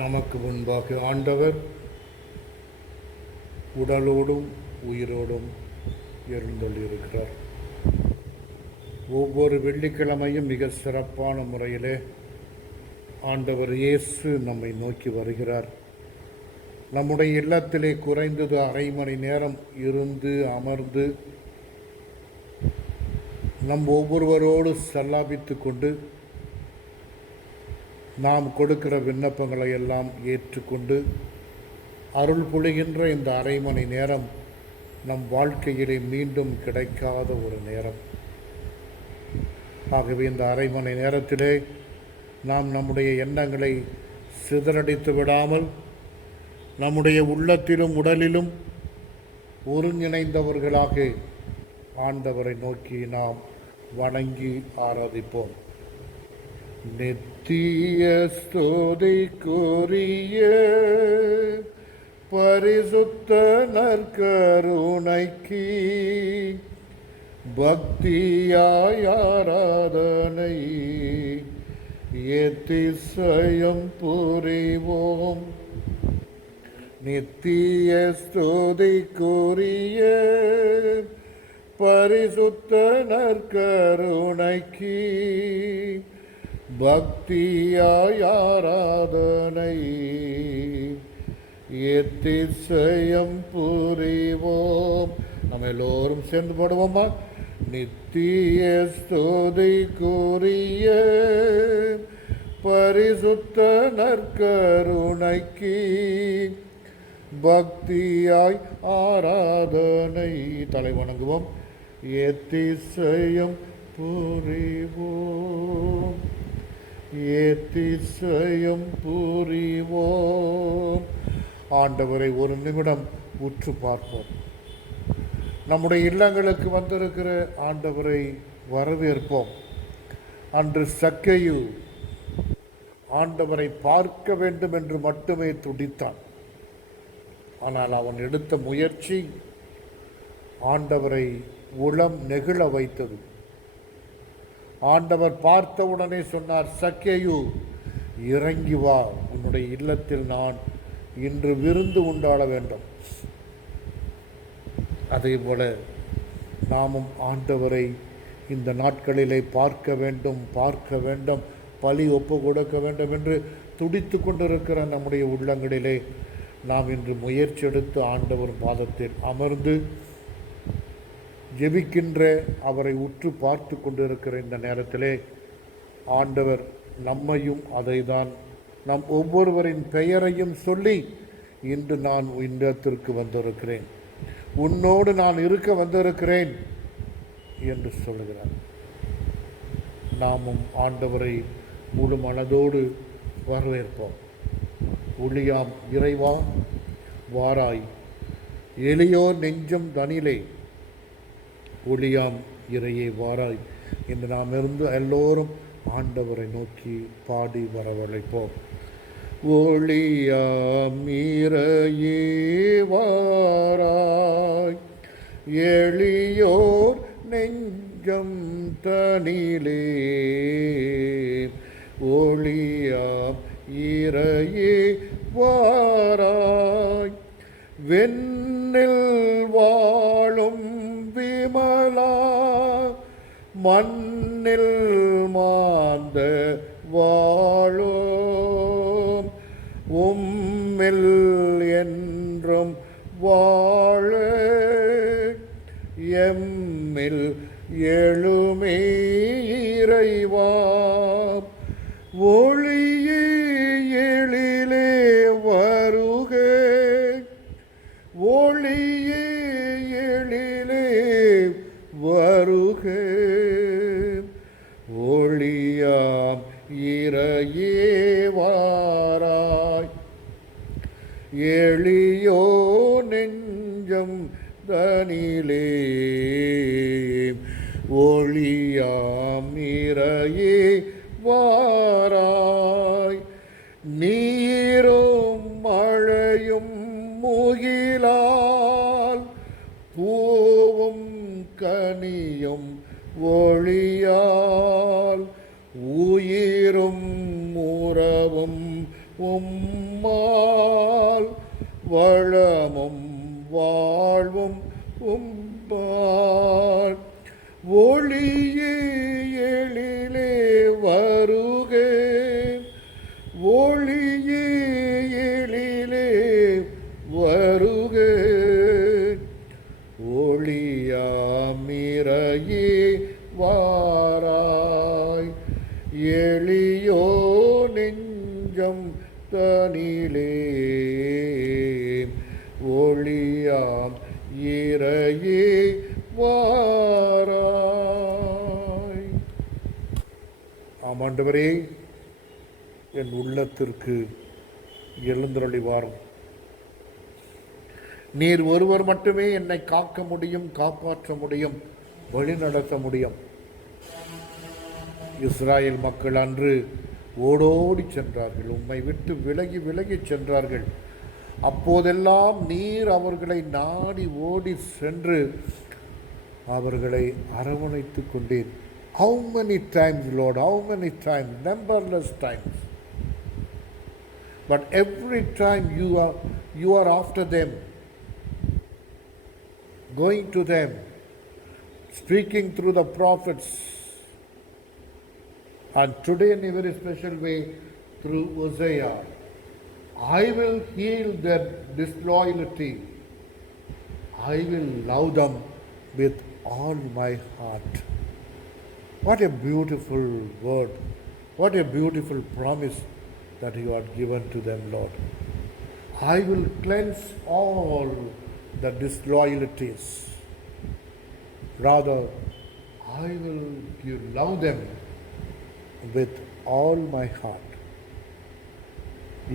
நமக்கு முன்பாக ஆண்டவர் உடலோடும் உயிரோடும் எழுந்தள்ளியிருக்கிறார். ஒவ்வொரு வெள்ளிக்கிழமையும் மிக சிறப்பான முறையிலே ஆண்டவர் இயேசு நம்மை நோக்கி வருகிறார். நம்முடைய இல்லத்திலே குறைந்தது அரை மணி நேரம் இருந்து அமர்ந்து நம் ஒவ்வொருவரோடு சல்லாபித்து கொண்டு நாம் கொடுக்கிற விண்ணப்பங்களை எல்லாம் ஏற்றுக்கொண்டு அருள் பொழிகின்ற இந்த அரை மணி நேரம் நம் வாழ்க்கையிலே மீண்டும் கிடைக்காத ஒரு நேரம். ஆகவே இந்த அரை மணி நேரத்திலே நாம் நம்முடைய எண்ணங்களை சிதறடித்து விடாமல் நம்முடைய உள்ளத்திலும் உடலிலும் ஒருங்கிணைந்தவர்களாக ஆண்டவரை நோக்கி நாம் வணங்கி ஆராதிப்போம். நித்திய ஸ்துதிக்குரிய பரிசுத்த நற்கருணைக்கு பக்தியாய் ஆராதனை எத்திசயம் புரிவோம். நித்திய ஸ்துதிக்குரிய பரிசுத்த நற்கருணைக்கு பக்தியாய் ஆராதனை எத்திசயம் புரிவோம். நம்ம எல்லோரும் சேர்ந்து பாடுவோமா? நித்திய ஸ்துதிக்குரிய பரிசுத்த நற்கருணைக்கு பக்தியாய் ஆராதனை தலை வணங்குவோம். எத்திசயம் புரிவோம், எத்திசயம் புரிவோம். ஆண்டவரை ஒரு நிமிடம் உற்று பார்ப்போம். நம்முடைய இல்லங்களுக்கு வந்திருக்கிற ஆண்டவரை வரவேற்போம். அன்று சக்கேயு ஆண்டவரை பார்க்க வேண்டும் என்று மட்டுமே துடித்தான். ஆனால் அவன் எடுத்த முயற்சி ஆண்டவரை உளம் நெகிழ வைத்தது. ஆண்டவர் பார்த்தவுடனே சொன்னார், சக்கேயு இறங்கி வா, உன்னுடைய இல்லத்தில் நான் இன்று விருந்து உண்டாட வேண்டும். அதே போல நாமும் ஆண்டவரை இந்த நாட்களிலே பார்க்க வேண்டும், பார்க்க வேண்டும், பலி ஒப்பு கொடுக்க வேண்டும் என்று துடித்து கொண்டிருக்கிற நம்முடைய உள்ளங்களிலே நாம் இன்று முயற்சி எடுத்து ஆண்டவர் பாதத்தில் அமர்ந்து ஜெபிக்கின்ற, அவரை உற்று பார்த்து கொண்டிருக்கிற இந்த நேரத்திலே ஆண்டவர் நம்மையும் அதை தான் நம் ஒவ்வொருவரின் பெயரையும் சொல்லி, இன்று நான் இடத்திற்கு வந்திருக்கிறேன், உன்னோடு நான் இருக்க வந்திருக்கிறேன் என்று சொல்லுகிறார். நாமும் ஆண்டவரை முழு மனதோடு வரவேற்போம். ஒளியாம் இறைவா வாராய், எளியோர் நெஞ்சம் தனிலே ஒளியாம் இறையே வாராய் என்று நாம் இருந்து எல்லோரும் ஆண்டவரை நோக்கி பாடி வரவழைப்போம். ஒளியாம் இறையே வாராய், எளியோர் நெஞ்சம் தனிலே ஒளியாம் இறையே வாராய், வெண்ணில் வாழும் விமலா மண்ணில் மாந்த வாழும் உம்மில் என்றும் வாழ எம்மில் எழுமே இறைவா, ஒளியே எழிலே வருக, ஒளியே எழிலே வருக, ஒளியாம் இறையே வாராய், எளியோ நெஞ்சம் தனிலே ஒளியாம் இறையே வாராய், நீரும் மழையும் முகிலால் பூவும் கனியும் ஒளியால் உயிரும் உறவும் உம்மால் வளமும் வாழ்வும் உம்பால் ஒளியே எழிலே வருக ஒளியே எழிலே வருக ஒளியாமிரையே வாராய் எளியோ நெஞ்சம் தனிலே ஒளியாம் இறையே வாராய். ஆமாண்டவரே, என் உள்ளத்திற்கு எழுந்தருளி வாரும். நீர் ஒருவர் மட்டுமே என்னை காக்க முடியும், காப்பாற்ற முடியும், வழிநடத்த முடியும். இஸ்ராயேல் மக்கள் அன்று ஓடோடி சென்றார்கள், உம்மை விட்டு விலகி விலகி சென்றார்கள். அப்போதெல்லாம் நீர் அவர்களை நாடி ஓடி சென்று அவர்களை அரவணைத்து கொண்டீர். How many times, Lord? How many times? Numberless times. But every time you are after them, going to them, speaking through the prophets, and today in a very special way through Hosea. I will heal their disloyalty. I will love them with all my heart. What a beautiful word. What a beautiful promise that you have given to them, Lord. I will cleanse all the disloyalties. Rather, I will love them with all my heart.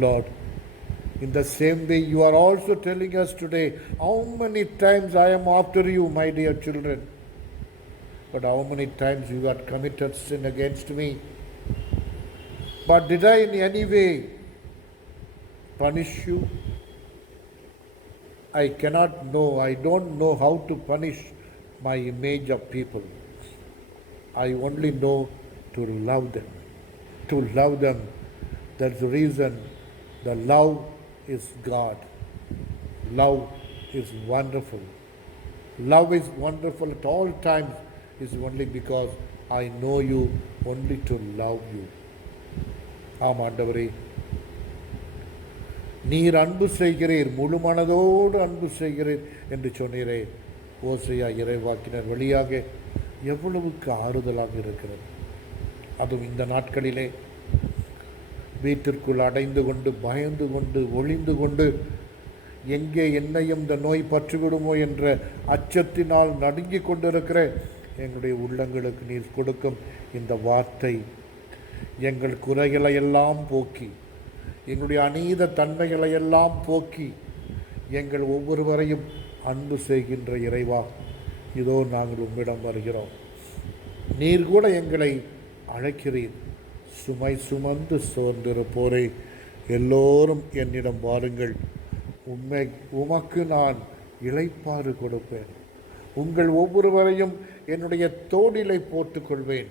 Lord, in the same way, you are also telling us today, how many times I am after you, my dear children. But how many times you have committed sin against me. But did I in any way punish you? I cannot know, I don't know how to punish my image of people. I only know to love them. To love them. That's the reason the love is God. Love is wonderful. Love is wonderful at all times is only because I know you only to love you. ஆமாண்டவரே, நீர் அன்பு செய்கிறீர், முழு மனதோடு அன்பு செய்கிறீர் என்று சொன்னீரே. ஓசையா இறைவாக்கினர் வழியாக எவ்வளவுக்கு ஆறுதலாக இருக்கிறது. அதுவும் இந்த நாட்களிலே வீட்டிற்குள் அடைந்து கொண்டு பயந்து கொண்டு ஒளிந்து கொண்டு எங்கே என்னையும் இந்த நோய் பற்றிவிடுமோ என்ற அச்சத்தினால் நடுங்கிக் கொண்டிருக்கிற எங்களுடைய உள்ளங்களுக்கு நீர் கொடுக்கும் இந்த வார்த்தை எங்கள் குறைகளை எல்லாம் போக்கி, எங்களுடைய அநீத தன்மைகளை எல்லாம் போக்கி, எங்கள் ஒவ்வொருவரையும் அன்பு செய்கின்ற இறைவா, இதோ நாங்கள் உம்மிடம் வருகிறோம். நீர் கூட எங்களை அழைக்கிறீர். சுமை சுமந்து சோர்ந்திருப்போரே, எல்லோரும் என்னிடம் வாருங்கள், உமக்கு நான் இளைப்பாறு கொடுப்பேன். உங்கள் ஒவ்வொருவரையும் என்னுடைய தோளிலை போட்டுக்கொள்வேன்.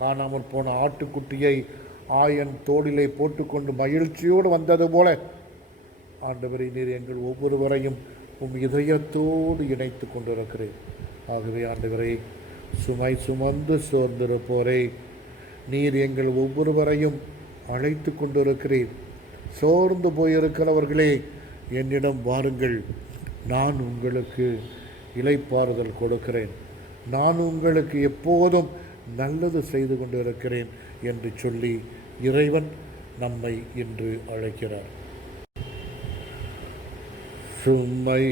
காணாமல் போன ஆட்டுக்குட்டியை ஆயன் தோளிலை போட்டுக்கொண்டு மகிழ்ச்சியோடு வந்தது போல ஆண்டவரை நீர் எங்கள் ஒவ்வொருவரையும் இதயத்தோடு இணைத்து கொண்டிருக்கிறேன். ஆகவே ஆண்டவரை, சுமை சுமந்து சோர்ந்திருப்போரே, நீர் எங்கள் ஒவ்வொருவரையும் அழைத்து கொண்டிருக்கிறீர். சோர்ந்து போயிருக்கிறவர்களே, என்னிடம் வாருங்கள், நான் உங்களுக்கு இளைப்பாறுதல் கொடுக்கிறேன். நான் உங்களுக்கு எப்போதும் நல்லது செய்து கொண்டிருக்கிறேன் என்று சொல்லி இறைவன் நம்மை இன்று அழைக்கிறார். சுமை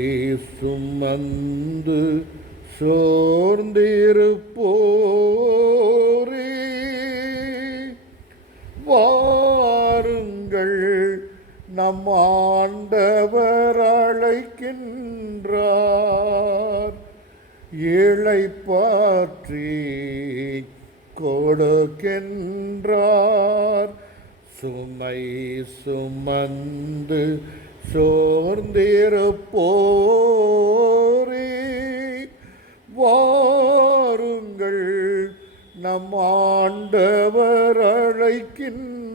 சுமந்து சோர்ந்திருப்போரே, வாருங்கள், நம் ஆண்டவர் அழைக்கின்றார். இளைப்பாற்றி கொடுக்கின்றார். சுமை சுமந்து சோர்ந்திருப்போரே, வாருங்கள், நம் ஆண்டவர் அழைக்கின்றார்.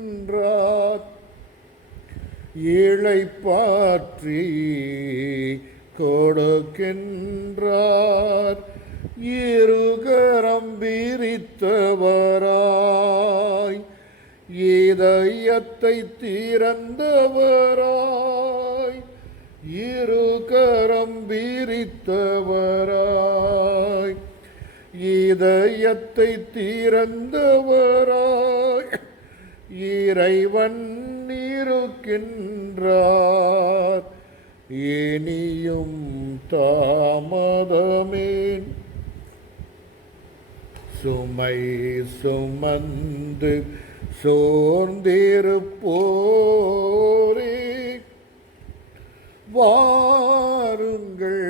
இளைப்பாற்றி கொடுக்கின்றார். இருகரம் விரித்தவராய் இதயத்தை திறந்தவராய், இருகரம் விரித்தவராய் இதயத்தை திறந்தவராய் இறைவன் இருக்கின்றார். இனியும் தாமதமேன், சுமை சுமந்து சோர்ந்திருப்போரே வாருங்கள்,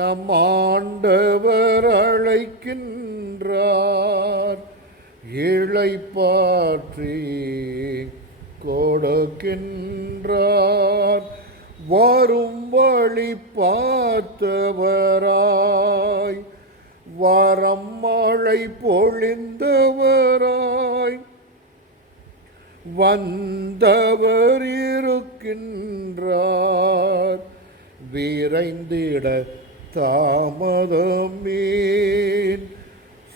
நம் ஆண்டவர் அழைக்கின்றார். இளைப்பாற்றி கொடுக்கின்றார். வரும் வழி பார்த்தவராய் வரம் மழை பொழிந்தவராய் வந்தவர் இருக்கின்றார். விரைந்திட தாமதமேன்,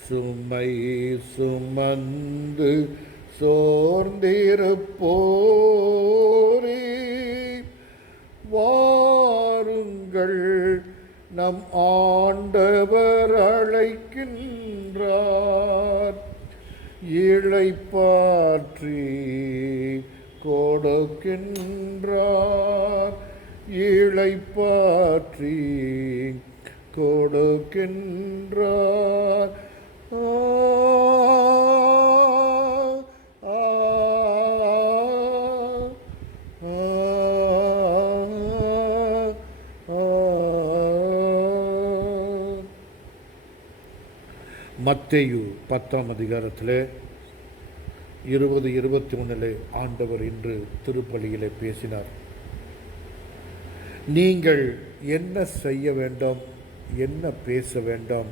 சுமை சுமந்து சோர்ந்திருப்போரே வாருங்கள், நம் ஆண்டவர் அழைக்கின்றார். இளைப்பாற்றி கொடுக்கின்றார். இளைப்பாற்றி கொடுக்கின்றார். மத்தேயு 10ஆம் அதிகாரத்திலே 20-21 ஆண்டவர் இன்று திருப்பலியிலே பேசினார். நீங்கள் என்ன செய்ய வேண்டும், என்ன பேச வேண்டும்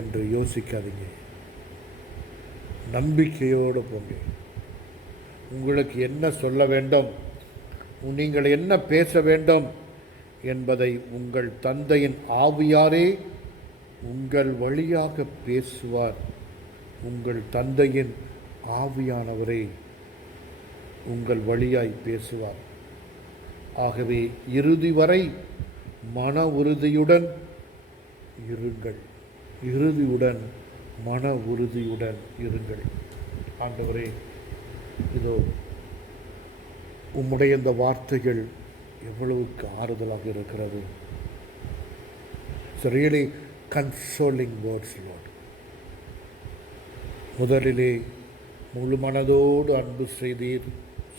என்று யோசிக்காதீங்க. நம்பிக்கையோடு போங்க. உங்களுக்கு என்ன சொல்ல வேண்டும், நீங்கள் என்ன பேச வேண்டும் என்பதை உங்கள் தந்தையின் ஆவியாரே உங்கள் வழியாக பேசுவார். உங்கள் தந்தையின் ஆவியானவரே உங்கள் வழியாய் பேசுவார். ஆகவே இறுதி வரை மன உறுதியுடன் இருங்கள். இறுதியுடன் மன உறுதியுடன் இருங்கள். ஆண்டவரே, இதோ உம்முடைய இந்த வார்த்தைகள் எவ்வளவுக்கு ஆறுதலாக இருக்கிறது. It's really consoling words, Lord. முதலிலே முழு மனதோடு அன்பு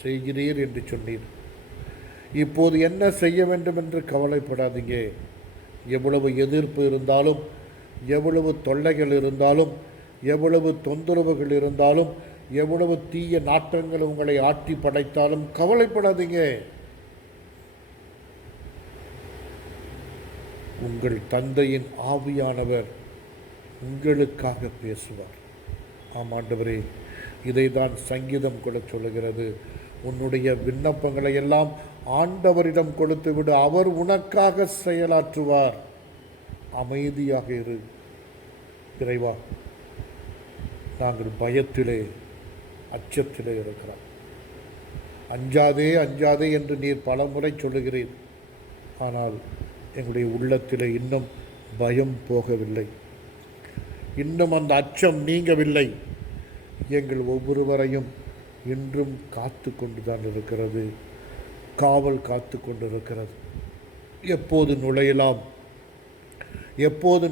செய்கிறீர் என்று சொன்னீர். இப்போது என்ன செய்ய வேண்டும் என்று கவலைப்படாதீங்க. எவ்வளவு எதிர்ப்பு இருந்தாலும், எவ்வளவு தொல்லைகள் இருந்தாலும், எவ்வளவு தொந்தரவுகள் இருந்தாலும், எவ்வளவு தீய நாட்டங்கள் உங்களை ஆட்டி படைத்தாலும் கவலைப்படாதீங்க. உங்கள் தந்தையின் ஆவியானவர் உங்களுக்காக பேசுவார். ஆமாண்டவரே, இதை தான் சங்கீதம் கூட சொல்லுகிறது. உன்னுடைய விண்ணப்பங்களை எல்லாம் ஆண்டவரிடம் கொடுத்து விடு, அவர் உனக்காக செயலாற்றுவார். அமைதியாக இரு. இறைவா, நாங்கள் பயத்திலே அச்சத்திலே இருக்கிறோம். அஞ்சாதே அஞ்சாதே என்று நீர் பல முறை சொல்லுகிறீர். ஆனால் எங்களுடைய உள்ளத்திலே இன்னும் பயம் போகவில்லை. இன்னும் அந்த அச்சம் நீங்கவில்லை. எங்கள் ஒவ்வொருவரையும் இன்றும் காத்து கொண்டு தான் இருக்கிறது. காவல் காத்து கொண்டிருக்கிறது. எப்போது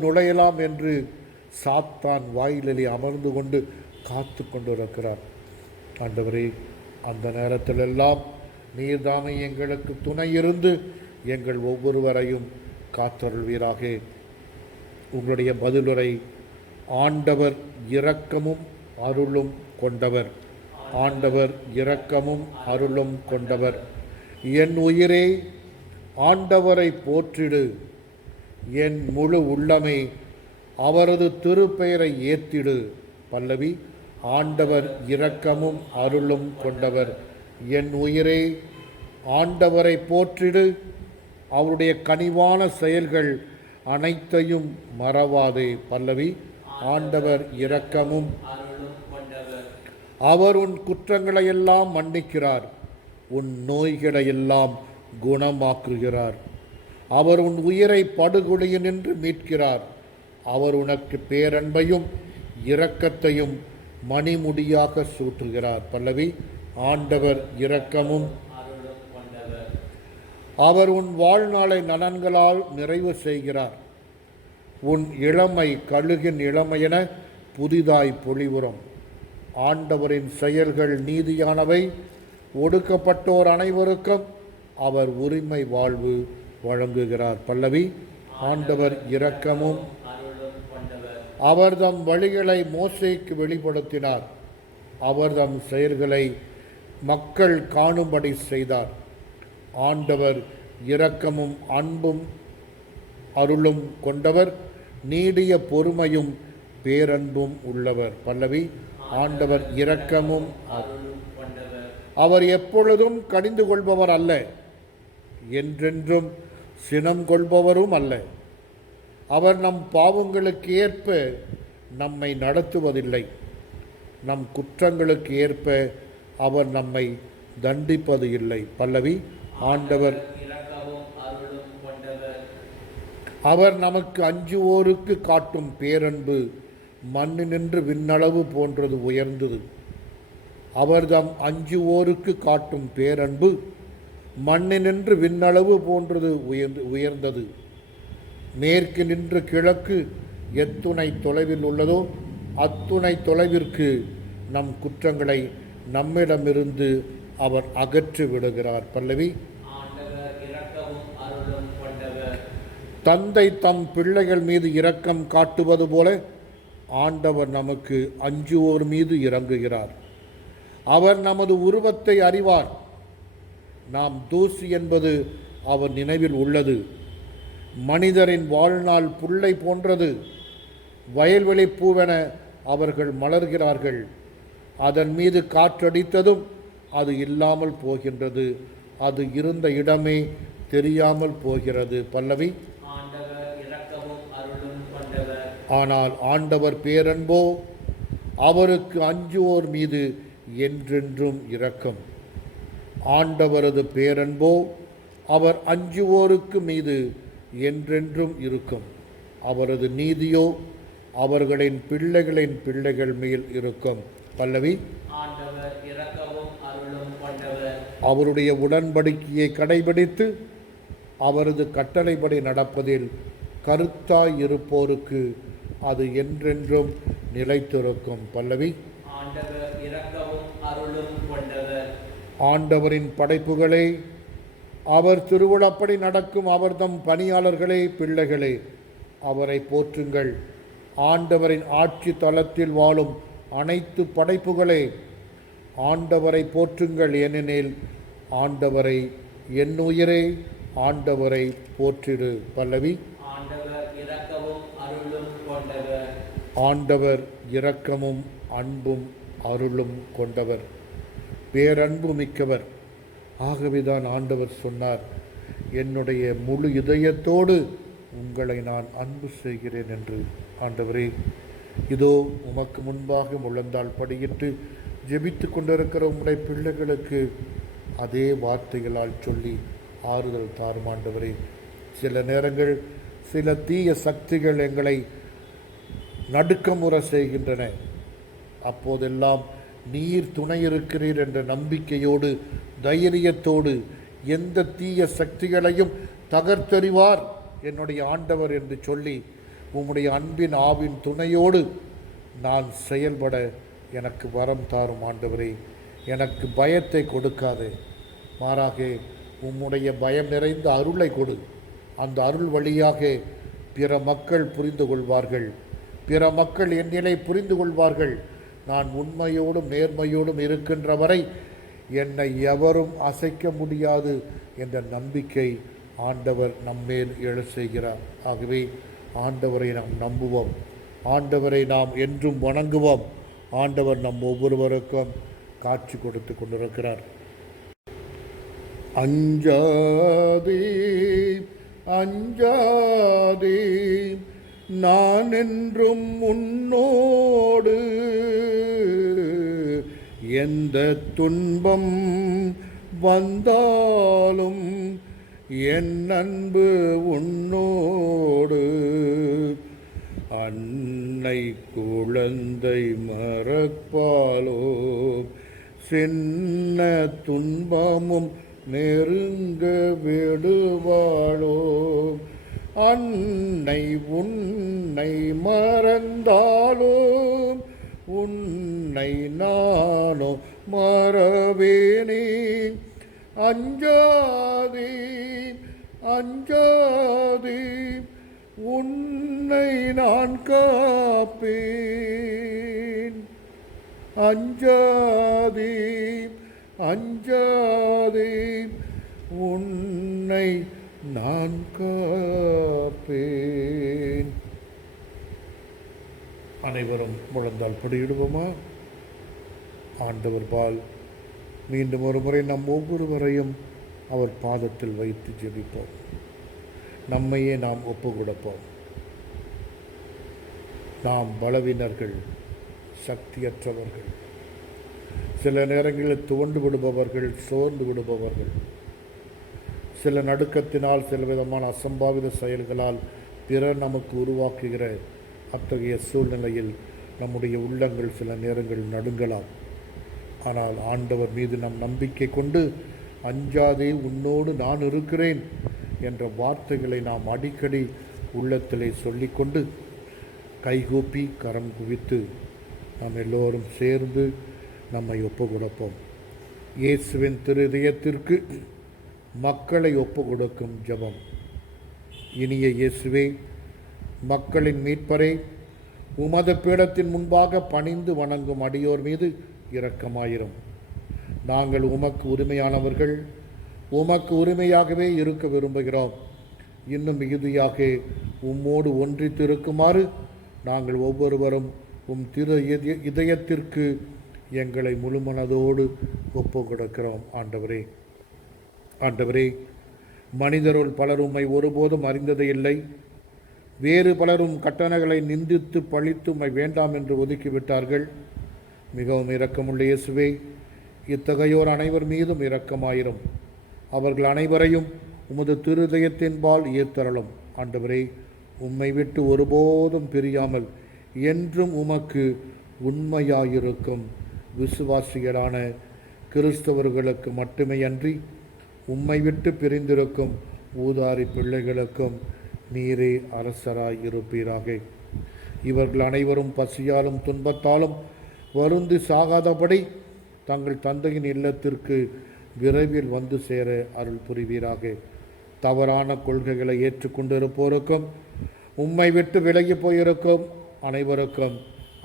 நுழையலாம் என்று சாத்தான் வாயிலே அமர்ந்து கொண்டு காத்து கொண்டிருக்கிறார். ஆண்டவரே, அந்த நேரத்திலெல்லாம் நீர்தாமே எங்களுக்கு துணை இருந்து எங்கள் ஒவ்வொருவரையும் காத்தருள்வீராக. உங்களுடைய பதிலுரை, ஆண்டவர் இரக்கமும் அருளும் கொண்டவர். ஆண்டவர் இரக்கமும் அருளும் கொண்டவர். என் உயிரே ஆண்டவரை போற்றிடு. என் முழு உள்ளமே அவரது திருப்பெயரை ஏத்திடு. பல்லவி. ஆண்டவர் இரக்கமும் அருளும் கொண்டவர். என் உயிரே ஆண்டவரை போற்றிடு, அவருடைய கனிவான செயல்கள் அனைத்தையும் மறவாதே. பல்லவி. ஆண்டவர் இரக்கமும் அவர் உன் குற்றங்களை எல்லாம் மன்னிக்கிறார், உன் நோய்களை எல்லாம் குணமாக்குகிறார். அவர் உன் உயிரை படுகொலியினின்று மீட்கிறார். அவர் உனக்கு பேரன்பையும் இரக்கத்தையும் மணிமுடியாக சூட்டுகிறார். பல்லவி. ஆண்டவர் இரக்கமும் அவர் உன் வாழ்நாளை நலன்களால் நிறைவு செய்கிறார். உன் இளமை கழுகின் இளமையென புதிதாய் பொலிவுறும். ஆண்டவரின் செயல்கள் நீதியானவை, ஒடுக்கப்பட்டோர் அனைவருக்கும் அவர் உரிமை வாழ்வு வழங்குகிறார். பல்லவி. ஆண்டவர் இரக்கமும் அவர் தம் வழிகளை மோசேக்கு வெளிப்படுத்தினார். அவர் தம் செயல்களை மக்கள் காணும்படி செய்தார். ஆண்டவர் இரக்கமும் அன்பும் அருளும் கொண்டவர், நீடிய பொறுமையும் பேரன்பும் உள்ளவர். பல்லவி. ஆண்டவர் இரக்கமும் அவர் எப்பொழுதும் கடிந்து கொள்பவர் அல்ல, என்றென்றும் சினம் கொள்பவரும் அல்ல. அவர் நம் பாவங்களுக்கு ஏற்ப நம்மை நடத்துவதில்லை, நம் குற்றங்களுக்கு ஏற்ப அவர் நம்மை தண்டிப்பது இல்லை. பல்லவி. ஆண்டவர் அவர் நமக்கு அஞ்சுவோருக்கு காட்டும் பேரன்பு மண்ணினின்று விண்ணளவு போன்றது உயர்ந்தது. அவர் தம் அஞ்சுவோருக்கு காட்டும் பேரன்பு மண்ணினின்று விண்ணளவு போன்றது உயர்ந்தது. மேற்கு நின்று கிழக்கு எத்துணை தொலைவில் உள்ளதோ அத்துணை தொலைவிற்கு நம் குற்றங்களை நம்மிடமிருந்து அவர் அகற்றி விடுகிறார். பல்லவி. தந்தை தம் பிள்ளைகள் மீது இரக்கம் காட்டுவது போல ஆண்டவர் நமக்கு அஞ்சுவோர் மீது இறங்குகிறார். அவர் நமது உருவத்தை அறிவார். நாம் தூசி என்பது அவர் நினைவில் உள்ளது. மனிதரின் வாழ்நாள் புல்லை போன்றது. வயல்வெளி பூவென அவர்கள் மலர்கிறார்கள். அதன் மீது காற்றடித்ததும் அது இல்லாமல் போகின்றது. அது இருந்த இடமே தெரியாமல் போகிறது. பல்லவி. ஆனால் ஆண்டவர் பேரன்போ அவருக்கு அஞ்சுவோர் மீது என்றென்றும் இரக்கம். ஆண்டவரது பேரன்போ அவர் அஞ்சுவோருக்கு மீது என்றென்றும் இருக்கும். அவரது நீதியோ அவர்களின் பிள்ளைகள் மேல் இருக்கும். பல்லவி. அவருடைய உடன்படிக்கையை கடைபிடித்து அவரது கட்டளைப்படி நடப்பதில் கருத்தாய் இருப்போருக்கு அது என்றென்றும் நிலைத்திருக்கும். பல்லவி. ஆண்டவரின் படைப்புகளே, அவர் திருவிழப்படி நடக்கும் அவர்தம் பணியாளர்களே, பிள்ளைகளே, அவரை போற்றுங்கள். ஆண்டவரின் ஆட்சி தளத்தில் வாழும் அனைத்து படைப்புகளே, ஆண்டவரை போற்றுங்கள். ஏனெனில் ஆண்டவரை என் உயிரே ஆண்டவரை போற்றிடு. பல்லவி. ஆண்டவர் இரக்கமும் அன்பும் அருளும் கொண்டவர், பேரன்பு மிக்கவர். ஆகவேதான் ஆண்டவர் சொன்னார், என்னுடைய முழு இதயத்தோடு உங்களை நான் அன்பு செய்கிறேன் என்று. ஆண்டவரே, இதோ உமக்கு முன்பாக முழந்தாள் படியிட்டு ஜெபித்து கொண்டிருக்கிற உங்களுடைய பிள்ளைகளுக்கு அதே வார்த்தைகளால் சொல்லி ஆறுதல் தாரும். ஆண்டவரே, சில நேரங்கள் சில தீய சக்திகள் எங்களை நடுக்கமுற செய்கின்றன. அப்போதெல்லாம் நீர் துணை இருக்கிறீர் என்ற நம்பிக்கையோடு தைரியத்தோடு எந்த தீய சக்திகளையும் தகர்த்தெறிவார் என்னுடைய ஆண்டவர் என்று சொல்லி உம்முடைய அன்பின் ஆவின் துணையோடு நான் செயல்பட எனக்கு வரம் தாரும். ஆண்டவரே, எனக்கு பயத்தை கொடுக்காதே, மாறாக உம்முடைய பயம் நிறைந்த அருளை கொடு. அந்த அருள் வழியாக பிற மக்கள் புரிந்து கொள்வார்கள். பிற மக்கள் என் நிலை புரிந்து கொள்வார்கள். நான் உண்மையோடும் நேர்மையோடும் இருக்கின்ற வரை என்னை எவரும் அசைக்க முடியாது என்ற நம்பிக்கை ஆண்டவர் நம்மேல் எழ செய்கிறார். ஆகவே ஆண்டவரை நாம் நம்புவோம், ஆண்டவரை நாம் என்றும் வணங்குவோம். ஆண்டவர் நம் ஒவ்வொருவருக்கும் காட்சி கொடுத்து கொண்டிருக்கிறார். அஞ்சாதே அஞ்சாதே, நான் என்றும் உன்னோடு, எந்த துன்பம் வந்தாலும் என் அன்பு உன்னோடு. அன்னை குழந்தை மறப்பாலோ, சின்ன துன்பமும் நெருங்க விடுவாளோ. அன்னை உன்னை மறந்தாலோ, உன்னை நானோ மறவேனே. அஞ்சாதே அஞ்சாதே, உன்னை நான் காப்பேன். அஞ்சாதே அஞ்சாதே, உன்னை நான் காப்பேன். அனைவரும் முழந்தால் படியிடுவோமா? ஆண்டவர் பால் மீண்டும் ஒரு முறை நம் ஒவ்வொருவரையும் அவர் பாதத்தில் வைத்து ஜெபிப்போம். நம்மையே நாம் ஒப்பு கொடுப்போம். நாம் பலவீனர்கள், சக்தியற்றவர்கள், சில நேரங்களில் துவண்டு விடுபவர்கள், சோர்ந்து விடுபவர்கள், சில நடுக்கத்தினால், சில விதமான அசம்பாவித செயல்களால் பிறர் நமக்கு உருவாக்குகிற அத்தகைய சூழ்நிலையில் நம்முடைய உள்ளங்கள் சில நேரங்கள் நடுங்கலாம். ஆனால் ஆண்டவர் மீது நம் நம்பிக்கை கொண்டு, அஞ்சாதே உன்னோடு நான் இருக்கிறேன் என்ற வார்த்தைகளை நாம் அடிக்கடி உள்ளத்திலே சொல்லிக்கொண்டு, கைகூப்பி கரம் குவித்து நாம் எல்லோரும் சேர்ந்து நம்மை ஒப்பு கொடுப்போம். இயேசுவின் திரு இதயத்திற்கு மக்களை ஒப்பு கொடுக்கும் ஜெபம். இனிய இயேசுவே, மக்களின் மீட்பரே, உமது பீடத்தின் முன்பாக பணிந்து வணங்கும் அடியோர் மீது இரக்கமாயிரும். நாங்கள் உமக்கு உரிமையானவர்கள், உமக்கு உரிமையாகவே இருக்க விரும்புகிறோம். இன்னும் மிகுதியாக உம்மோடு ஒன்றித்திருக்குமாறு நாங்கள் ஒவ்வொருவரும் உம் திரு இதயத்திற்கு எங்களை முழுமனதோடு ஒப்பு கொடுக்கிறோம். ஆண்டவரே, ஆண்டவரே, மனிதருள் பலர் உம்மை ஒருபோதும் அறிந்ததே இல்லை. வேறு பலரும் கட்டளைகளை நிந்தித்து பழித்து உம்மை வேண்டாம் என்று ஒதுக்கிவிட்டார்கள். மிகவும் இரக்கமுள்ள இயேசுவே, இத்தகையோர் அனைவர் மீதும் இரக்கமாயிரும். அவர்கள் அனைவரையும் உமது திருதயத்தின்பால் ஈர்த்தரலும். ஆண்டவரே, உம்மை விட்டு ஒருபோதும் பிரியாமல் என்றும் உமக்கு உண்மையாயிருக்கும் விசுவாசிகளான கிறிஸ்தவர்களுக்கு மட்டுமே அன்றி, உம்மை விட்டு பிரிந்திருக்கும் ஊதாரி பிள்ளைகளுக்கும் நீரே அரசராய் இருப்பீராக. இவர்கள் அனைவரும் பசியாலும் துன்பத்தாலும் வருந்தி சாகாதபடி தங்கள் தந்தையின் இல்லத்திற்கு விரைவில் வந்து சேர அருள் புரிவீராக. தவறான கொள்கைகளை ஏற்றுக்கொண்டிருப்போருக்கும் உம்மை விட்டு விலகி போயிருக்கும் அனைவருக்கும்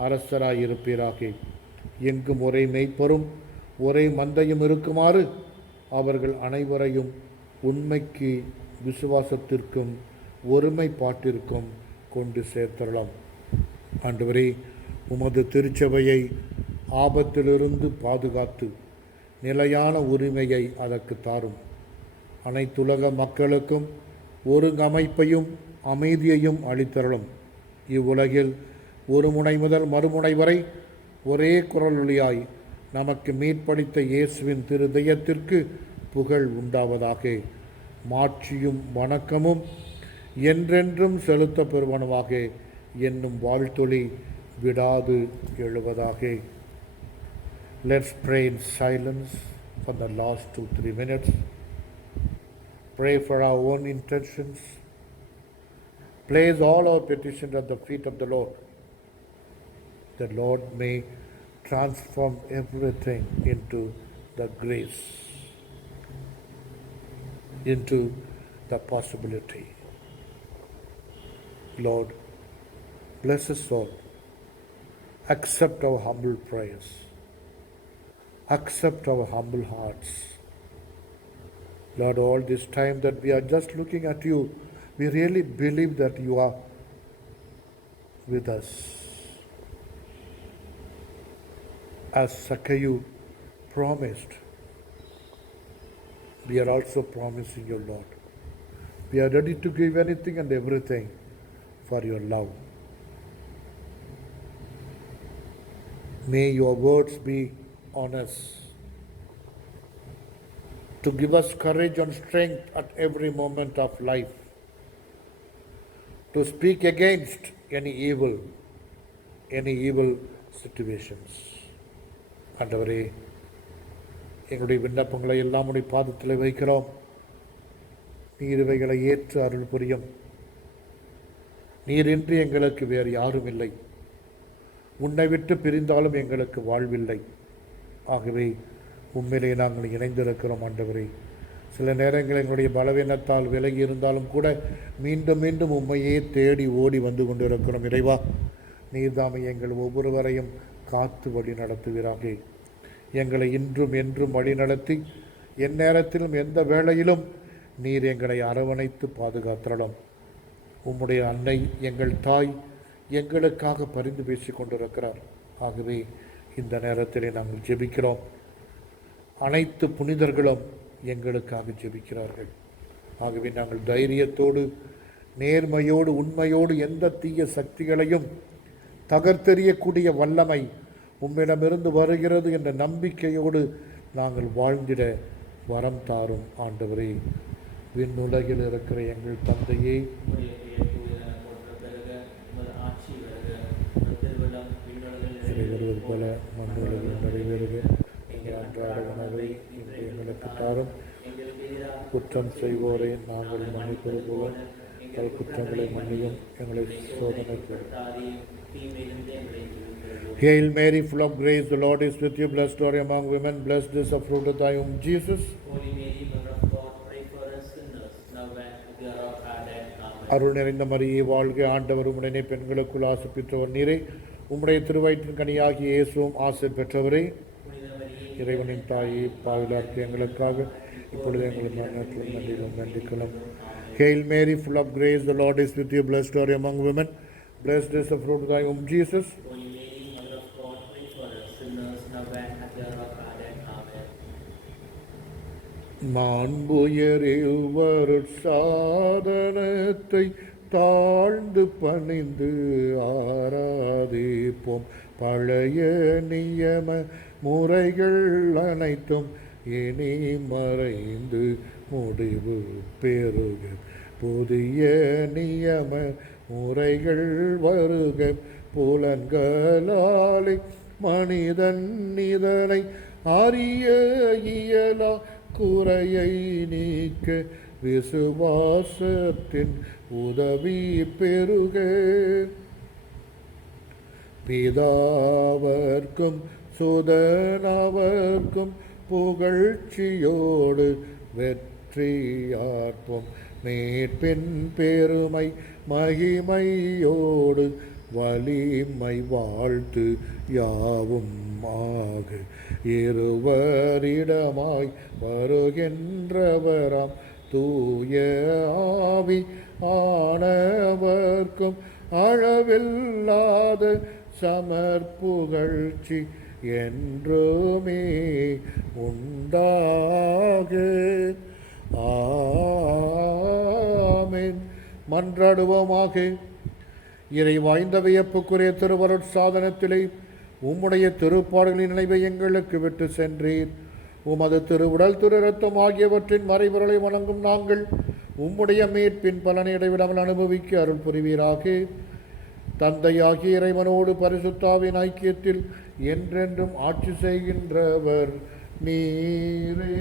அரசராய் இருப்பீராக. எங்கும் ஒரே மெய்ப்பரும் ஒரே மந்தையும் இருக்குமாறு அவர்கள் அனைவரையும் உண்மைக்கு, விசுவாசத்திற்கும் ஒருமைப்பாட்டிற்கும் கொண்டு சேர்த்தரலாம். ஆண்டவரே, உமது திருச்சபையை ஆபத்திலிருந்து பாதுகாத்து நிலையான உரிமையை அதற்கு தாரும். அனைத்துலக மக்களுக்கும் ஒருங்கமைப்பையும் அமைதியையும் அளித்தரலும். இவ்வுலகில் ஒரு முனை முதல் மறுமுனை வரை ஒரே குரலொலியாய் நமக்கு மீட்பளித்த இயேசுவின் திருதயத்திற்கு புகழ் உண்டாவதாக. மாட்சியும் வணக்கமும் என்றென்றும் செலுத்த பெறுவனவாக என்னும் வாழ்த்தொலி விடாது எழுவதாக. Let's pray in silence for the last 2-3 minutes. Pray for our own intentions. Place all our petitions at the feet of the Lord. The Lord may transform everything into the grace, into the possibility. Lord, bless us all. Accept our humble prayers. Accept our humble hearts. Lord, all this time that we are just looking at you, we really believe that you are with us. As Zacchaeus promised, we are also promising you, Lord. We are ready to give anything and everything for your love. May your words be on us to give us courage and strength at every moment of life, to speak against any evil situations. ஆண்டவரே, எங்களுடைய விண்ணப்பங்களை எல்லாம் உடைய பாதத்தில் வைக்கிறோம். நீர் இவைகளை ஏற்று அருள் புரியும். நீரின்றி எங்களுக்கு வேறு யாரும் இல்லை. உன்னை விட்டு பிரிந்தாலும் எங்களுக்கு வாழ்வில்லை. ஆகவே உண்மையிலே நாங்கள் இணைந்திருக்கிறோம் ஆண்டவரே. சில நேரங்கள் எங்களுடைய பலவீனத்தால் விலகி இருந்தாலும் கூட மீண்டும் மீண்டும் உண்மையே தேடி ஓடி வந்து கொண்டிருக்கிறோம். இறைவா, நீர்தாமை எங்கள் ஒவ்வொருவரையும் காத்து வழி நடத்துவீராக. எங்களை இன்றும் என்றும் வழி நடத்தி எந்நேரத்திலும் எந்த வேளையிலும் நீர் எங்களை அரவணைத்து பாதுகாத்திரலாம். உம்முடைய அன்னை, எங்கள் தாய், எங்களுக்காக பரிந்து பேசி கொண்டிருக்கிறார். ஆகவே இந்த நேரத்திலே நாங்கள் ஜெபிக்கிறோம். அனைத்து புனிதர்களும் எங்களுக்காக ஜெபிக்கிறார்கள். ஆகவே நாங்கள் தைரியத்தோடு, நேர்மையோடு, உண்மையோடு எந்த தீய சக்திகளையும் தகர்த்தெறியக்கூடிய வல்லமை உம்மிடமிருந்து வருகிறது என்ற நம்பிக்கையோடு நாங்கள் வாழ்ந்திட வரம் தாரும் ஆண்டவரே. விண்ணுலகில் இருக்கிற எங்கள் தந்தையே, நிறைவேறுவது போல மண்ணுலகில் நிறைவேறுக. எங்கள் அன்றாட உணவை இன்று எங்களுக்கு தாரும். குற்றம் செய்வோரை நாங்கள் மன்னிப்பது போல எங்கள் குற்றங்களை மன்னியும். எங்களை சோதனைக்கு. Hail Mary, full of grace, the Lord is with you. Blessed are you among women. Blessed is the fruit of thy womb, Jesus. Holy Mary, Mother of God, pray for us sinners, now and at the hour of our death. Amen. அருள் நிறைந்த மரியே, வாழ்க, ஆண்டவர் உம்முடனே, பெண்களுக்குள் ஆசி பெற்றவர் நீரே. உம்முடைய திருவயிற்றின் கனியாகிய இயேசுவும் ஆசி பெற்றவரே. இறைவனின் தாயே, பாவிலார்க்கு எங்களுக்காக இப்பொழுது எங்கள் மரணத்திலும் நன்றியிலும் வேண்டிக்கலாம். Hail Mary, full of grace, the Lord is with you. Blessed are you among women. Blessed is the fruit of thy womb, Jesus. Holy Mary, Mother of God, pray for us sinners, now and at the hour of our death. Amen. மாண்புயரில் வருட்சாதனத்தை தாழ்ந்து பணிந்து ஆராதிப்போம். பழைய நியம முறைகள் அனைத்தும் இனி மறைந்து முடிவு பெறுக. புதிய நியம முறைகள் வருக. புலன்களாலே மனிதன் இதனை அறிய இயலா. குறையை நீக்க விசுவாசத்தின் உதவி பெறுக. பிதாவர்க்கும் சுதனவர்க்கும் புகழ்ச்சியோடு வெற்றியார்ப்போம். மீட்பின் பெருமை மகிமையோடு வலிமை வாழ்த்து யாவும் ஆக. இருவரிடமாய் வருகின்றவராம் தூய ஆவி ஆனவர்க்கும் அளவில்லாத சமர்ப்புகழ்ச்சி என்றுமே உண்டாக. ஆமென். மன்றாடுவோமாக. இறை வாய்ந்த வியப்புக்குரிய திருவருட் சாதனத்திலே உம்முடைய திருப்பாடுகளின் நினைவை எங்களுக்கு விட்டு சென்றீர். உமது திருவுடல், திரு இரத்தம் ஆகியவற்றின் மறைபொருளை வணங்கும் நாங்கள் உம்முடைய மீட்பின் பலனை இடைவிடாமல் அனுபவிக்க அருள் புரிவீராக. தந்தையாகிய இறைவனோடு பரிசுத்தாவின் ஐக்கியத்தில் என்றென்றும் ஆட்சி செய்கின்றவர் நீரே.